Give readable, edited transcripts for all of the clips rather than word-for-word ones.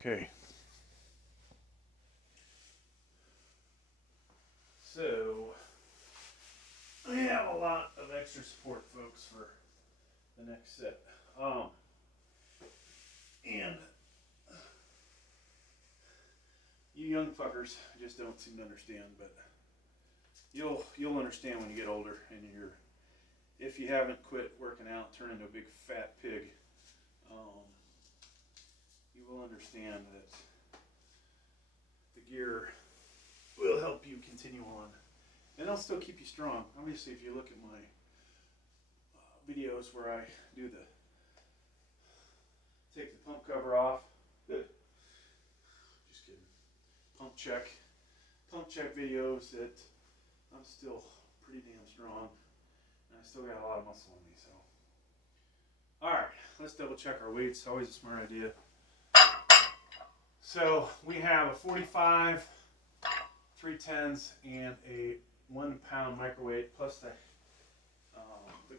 Okay. So, I have a lot of extra support, folks, for the next set. And you young fuckers just don't seem to understand, but you'll understand when you get older and if you haven't quit working out, turn into a big fat pig. You will understand that the gear will help you continue on, and it'll still keep you strong. Obviously, if you look at my videos where I do take the pump cover off, just kidding, pump check videos, that I'm still pretty damn strong, and I still got a lot of muscle in me. So, all right, let's double check our weights. Always a smart idea. So we have a 45, 310s, and a 1 pound microweight, plus the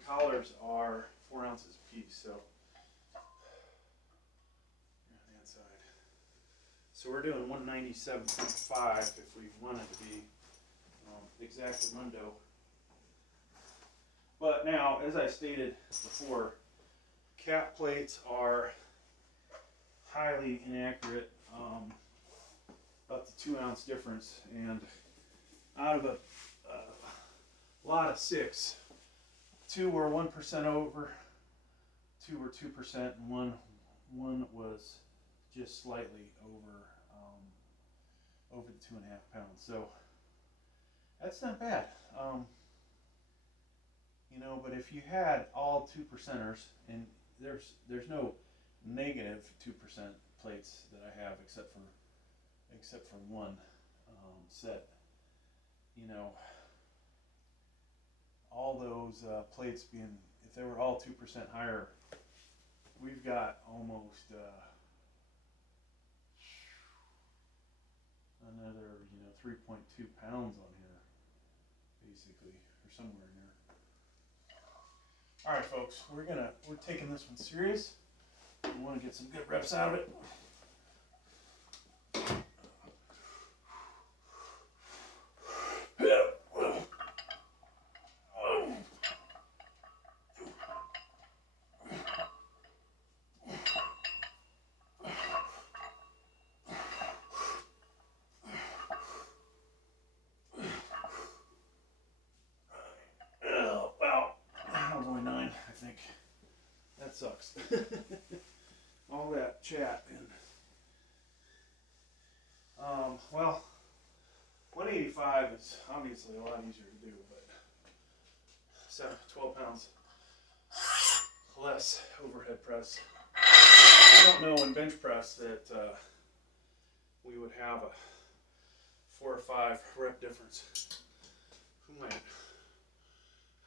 collars are 4 ounces apiece. So on the inside. So we're doing 197.5 if we wanted to be exactamundo. But now, as I stated before, cap plates are highly inaccurate. About the 2 ounce difference, and out of a lot of 6, 2 were 1% over, 2 were 2%, and one was just slightly over the 2.5 pounds. So that's not bad. But if you had all 2%ers, and there's no negative 2% plates that I have except for one set. All those plates being, if they were all 2% higher, we've got almost another 3.2 pounds on here, basically, or somewhere in there. All right, folks, we're taking this one serious. We want to get some good reps out of it. That sucks. All that chat and 185 is obviously a lot easier to do, but 12 pounds less overhead press. I don't know in bench press that we would have a 4 or 5 rep difference. Who might?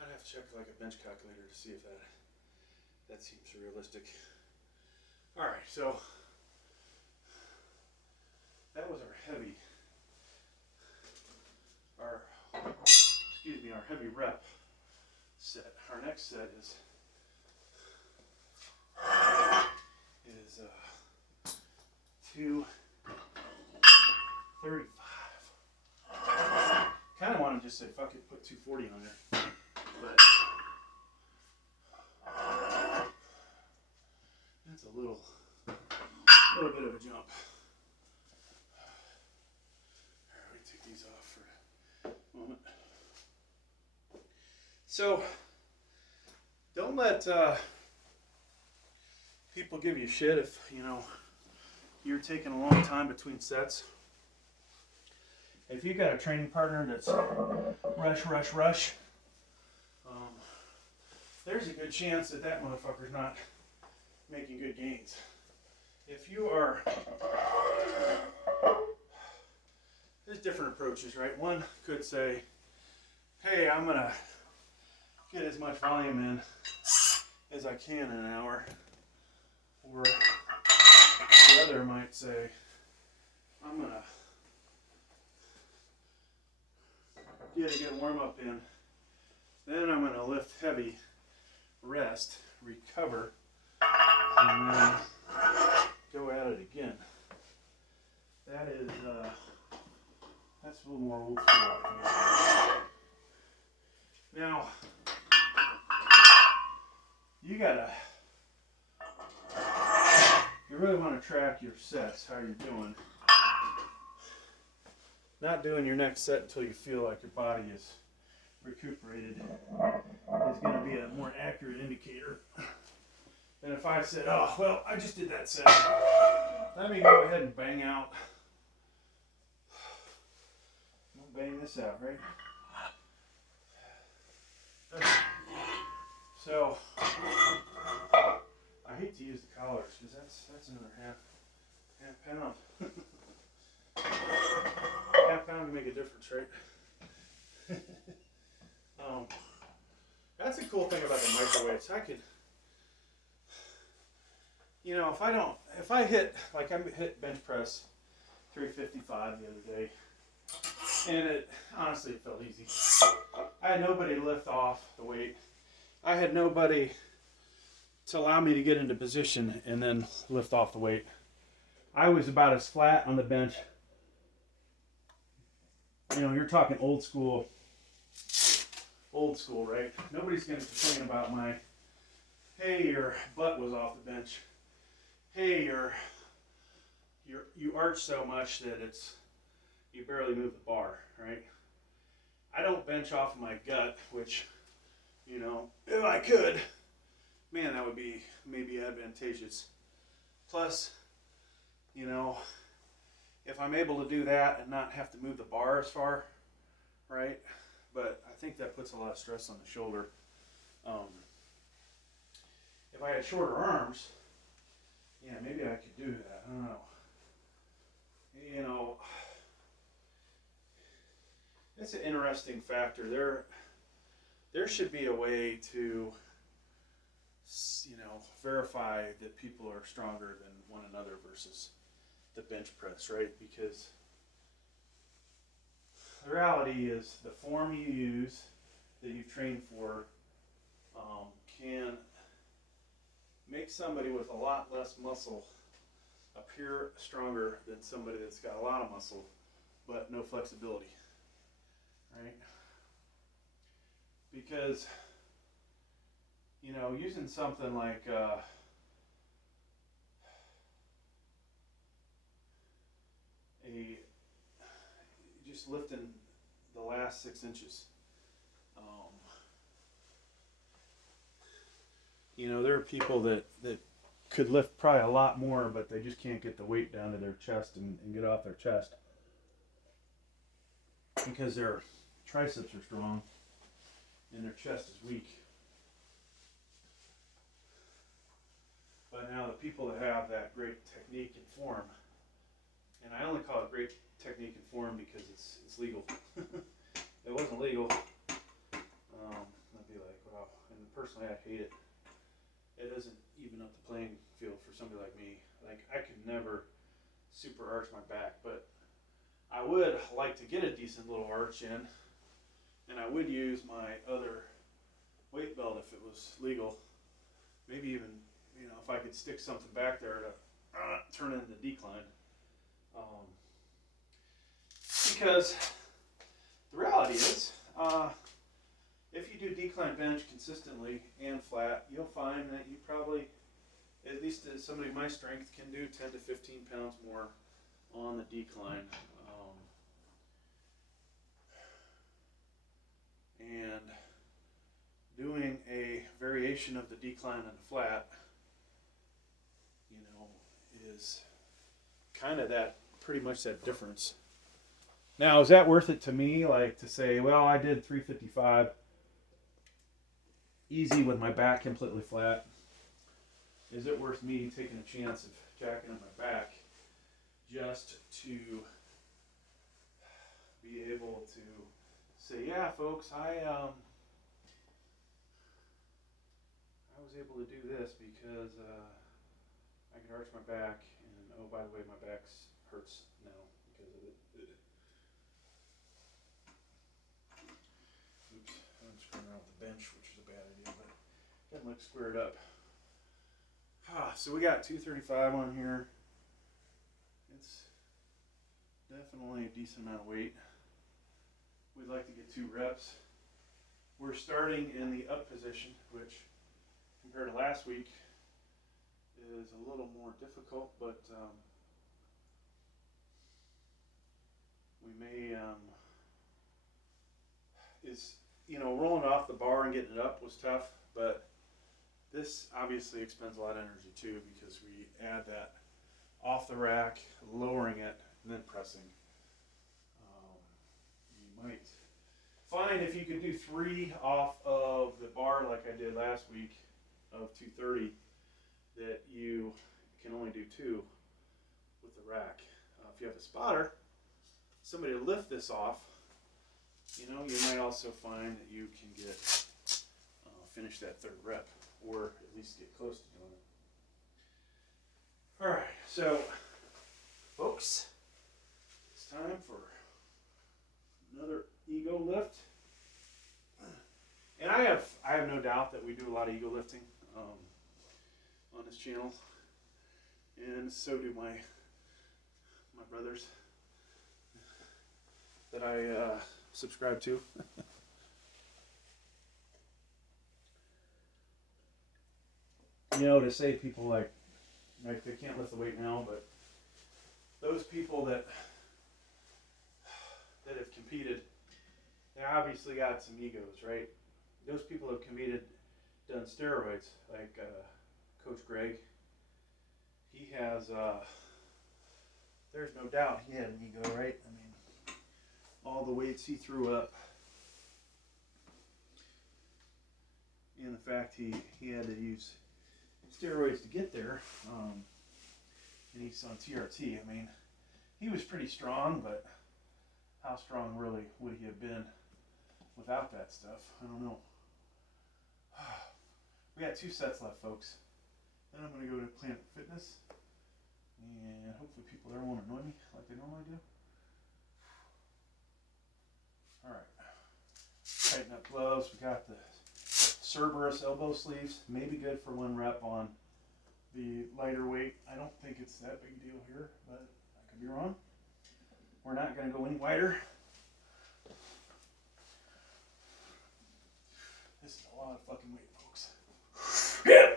I'd have to check like a bench calculator to see if that seems realistic. All right, so that was our heavy rep set. Our next set is 235. Kind of want to just say fuck it, put 240 on there, but that's a little bit of a jump. Alright, let me take these off for a moment. So, don't let people give you shit if, you're taking a long time between sets. If you've got a training partner that's rush, there's a good chance that motherfucker's not making good gains. If you are, there's different approaches, right? One could say, hey, I'm gonna get as much volume in as I can in an hour. Or the other might say, I'm gonna get a good warm up in, then I'm gonna lift heavy, rest, recover, and then go at it again. little more old school, I think. Now, you gotta, you really want to track your sets, how you're doing. Not doing your next set until you feel like your body is recuperated is going to be a more accurate indicator than if I said, oh, well, I just did that set. Let me go ahead and bang out. I'll bang this out, right? So, I hate to use the collars because that's another half pound. Half pound can make a difference, right? That's the cool thing about the microwaves. I could, you know, if I hit, like I hit bench press 355 the other day, and it, honestly, it felt easy. I had nobody to lift off the weight. I had nobody to allow me to get into position and then lift off the weight. I was about as flat on the bench. You know, you're talking old school, right? Nobody's going to complain about my, hey, your butt was off the bench. Hey, you arch so much that you barely move the bar, right? I don't bench off of my gut, which, you know, if I could, man, that would be maybe advantageous. Plus, you know, if I'm able to do that and not have to move the bar as far, right? But I think that puts a lot of stress on the shoulder. If I had shorter arms, yeah, maybe I could do that. I don't know. You know, it's an interesting factor. There should be a way to, you know, verify that people are stronger than one another versus the bench press, right? Because the reality is the form you use that you've trained for can make somebody with a lot less muscle appear stronger than somebody that's got a lot of muscle but no flexibility, right? Because, you know, using something like just lifting the last 6 inches. You know, there are people that could lift probably a lot more, but they just can't get the weight down to their chest and get off their chest because their triceps are strong and their chest is weak. But now the people that have that great technique and form, and I only call it great technique and form because it's legal. If it wasn't legal, I'd be like, wow. And personally, I hate it. It doesn't even up the playing field for somebody like me. Like, I could never super arch my back, but I would like to get a decent little arch in, and I would use my other weight belt if it was legal. Maybe even, you know, if I could stick something back there to turn into decline. Because the reality is, if you do decline bench consistently and flat, you'll find that you probably, at least somebody my strength, can do 10 to 15 pounds more on the decline. And doing a variation of the decline and the flat, you know, is kind of that, pretty much that difference. Now, is that worth it to me? Like to say, well, I did 355 easy with my back completely flat. Is it worth me taking a chance of jacking up my back just to be able to say, yeah, folks, I was able to do this because I could arch my back, and oh, by the way, my back hurts now because of it. Oops, I'm screwing around with the bench, which is a bad idea, but it doesn't look squared up. So we got 235 on here. It's definitely a decent amount of weight. we'd like to get 2 reps. We're starting in the up position, which compared to last week is a little more difficult, but we may, rolling off the bar and getting it up was tough, but this obviously expends a lot of energy too, because we add that off the rack, lowering it, and then pressing. You might find if you could do 3 off of the bar like I did last week of 230, that you can only do 2 with the rack. If you have a spotter, somebody to lift this off, you might also find that you can get finish that 3rd rep, or at least get close to doing it. All right, so folks, it's time for another ego lift. And I have no doubt that we do a lot of ego lifting on this channel, and so do my brothers that I subscribe to. To say people like they can't lift the weight now, but those people that have competed, they obviously got some egos, right? Those people have competed, done steroids, like Coach Greg. He has, there's no doubt he had an ego, right? I mean, all the weights he threw up, and the fact he had to use steroids to get there, and he's on TRT. I mean, he was pretty strong, but how strong really would he have been without that stuff? I don't know. We got 2 sets left, folks. Then I'm going to go to Planet Fitness, and hopefully people there won't annoy me like they normally do. All right. Tighten up gloves. We got the Cerberus elbow sleeves. Maybe good for 1 rep on the lighter weight. I don't think it's that big a deal here, but I could be wrong. We're not going to go any wider. This is a lot of fucking weight, folks. Okay,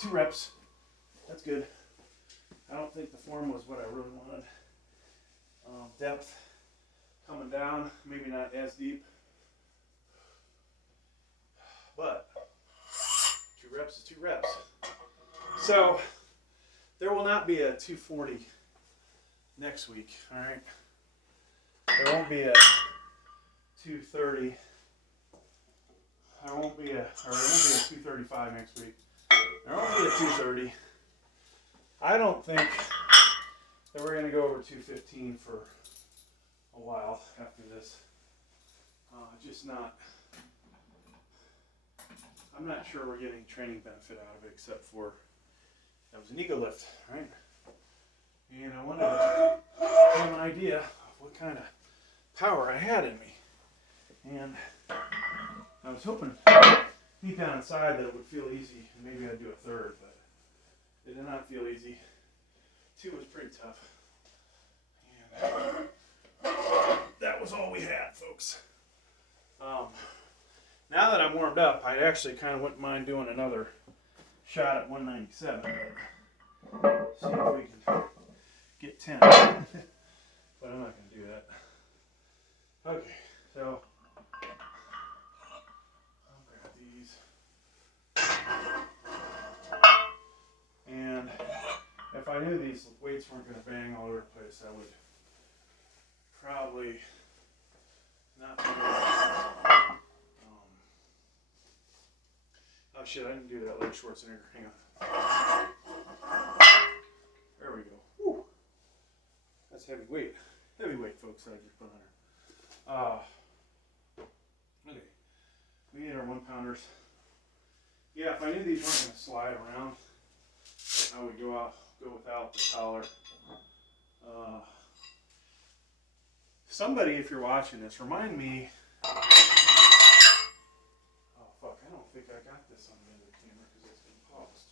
2 reps. That's good. I don't think the form was what I really wanted. Depth coming down, maybe not as deep, but 2 reps is 2 reps. So there will not be a 240 next week, all right? There won't be a 230. There won't be a 235 next week. There won't be a 230. I don't think that we're going to go over 215 for a while after this. Just not. I'm not sure we're getting training benefit out of it, except for that was an ego lift, right? And I wanted to have an idea of what kind of power I had in me. And I was hoping deep down inside that it would feel easy, and maybe I'd do a 3rd, but it did not feel easy. 2 was pretty tough. And that was all we had, folks. Now that I'm warmed up, I actually kind of wouldn't mind doing another shot at 197. But see if we can get 10. But I'm not going to do that. Okay, so I'll grab these. And if I knew these weights weren't going to bang all over the place, I would probably not do it. Oh shit, I didn't do that like Schwarzenegger. Hang on. There we go. Whew. That's heavy weight. Heavy weight, folks, that I just put on there. Okay. We need our 1-pounders. Yeah, if I knew these weren't going to slide around, I would go without the collar. Somebody, if you're watching this, remind me. Oh fuck! I don't think I got this on the end of the camera because it's been paused.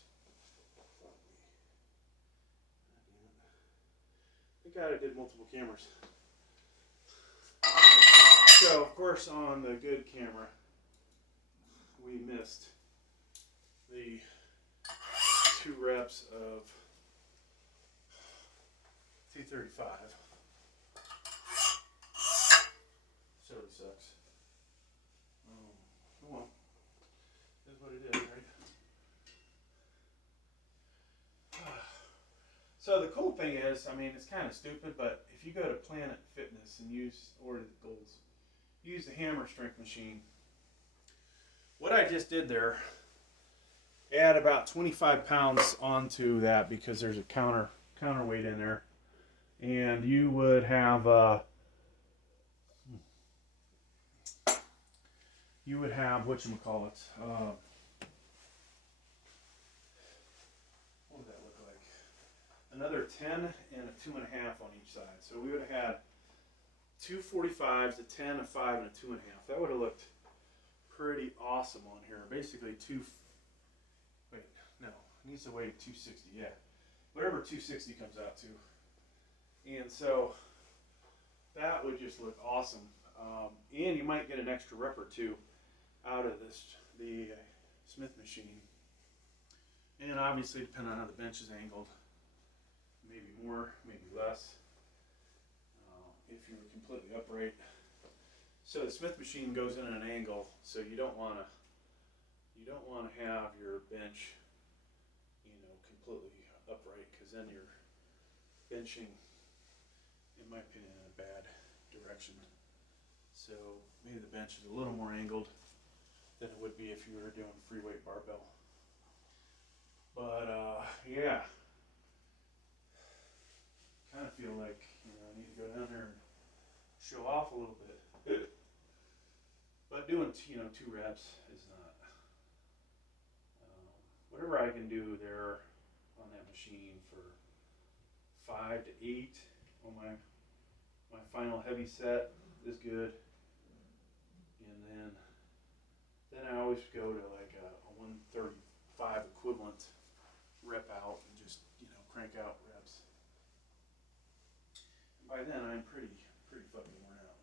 Thank God I did multiple cameras. So, of course, on the good camera, we missed the 2 reps of 235. So it sucks. Come on. That's what it is, right? So the cool thing is, I mean, it's kind of stupid, but if you go to Planet Fitness and order the Golds, use the hammer strength machine. What I just did there, add about 25 pounds onto that because there's a counterweight in there, and you would have whatchamacallit, what would that look like? Another 10 and a 2.5 on each side. So we would have had 2 45s, a 10, a 5, and a 2.5. That would have looked pretty awesome on here. Basically it needs to weigh 260, yeah. Whatever 260 comes out to. And so that would just look awesome. And you might get an extra rep or 2 out of the Smith machine. And obviously, depending on how the bench is angled, maybe more, maybe less. If you were completely upright. So the Smith machine goes in at an angle, so you don't want to have your bench, completely upright, because then you're benching, in my opinion, in a bad direction. So maybe the bench is a little more angled than it would be if you were doing free weight barbell. But yeah, kind of feel like I need to go down there and show off a little bit. But doing 2 reps is not. Whatever I can do there on that machine for 5 to 8 on my final heavy set is good. And then I always go to like a 135 equivalent rep out and just crank out reps. And by then I'm pretty fucking worn out.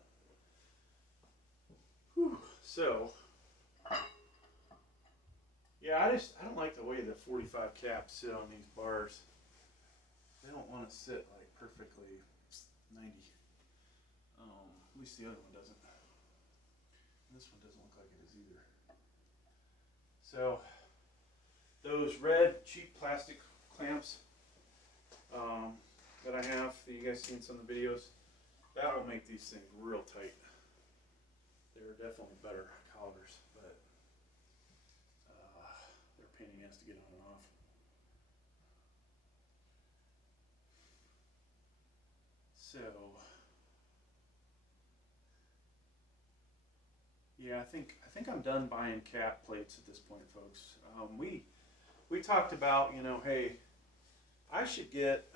Whew. So yeah, I don't like the way the 45 caps sit on these bars. They don't want to sit like perfectly 90. At least the other one doesn't. This one doesn't look like it is either. So those red cheap plastic clamps that I have that you guys seen some of the videos, that will make these things real tight. They're definitely better calibers, but they're a pain in the ass to get on and off. So yeah, I think I'm done buying cap plates at this point, folks. We talked about, hey, I should get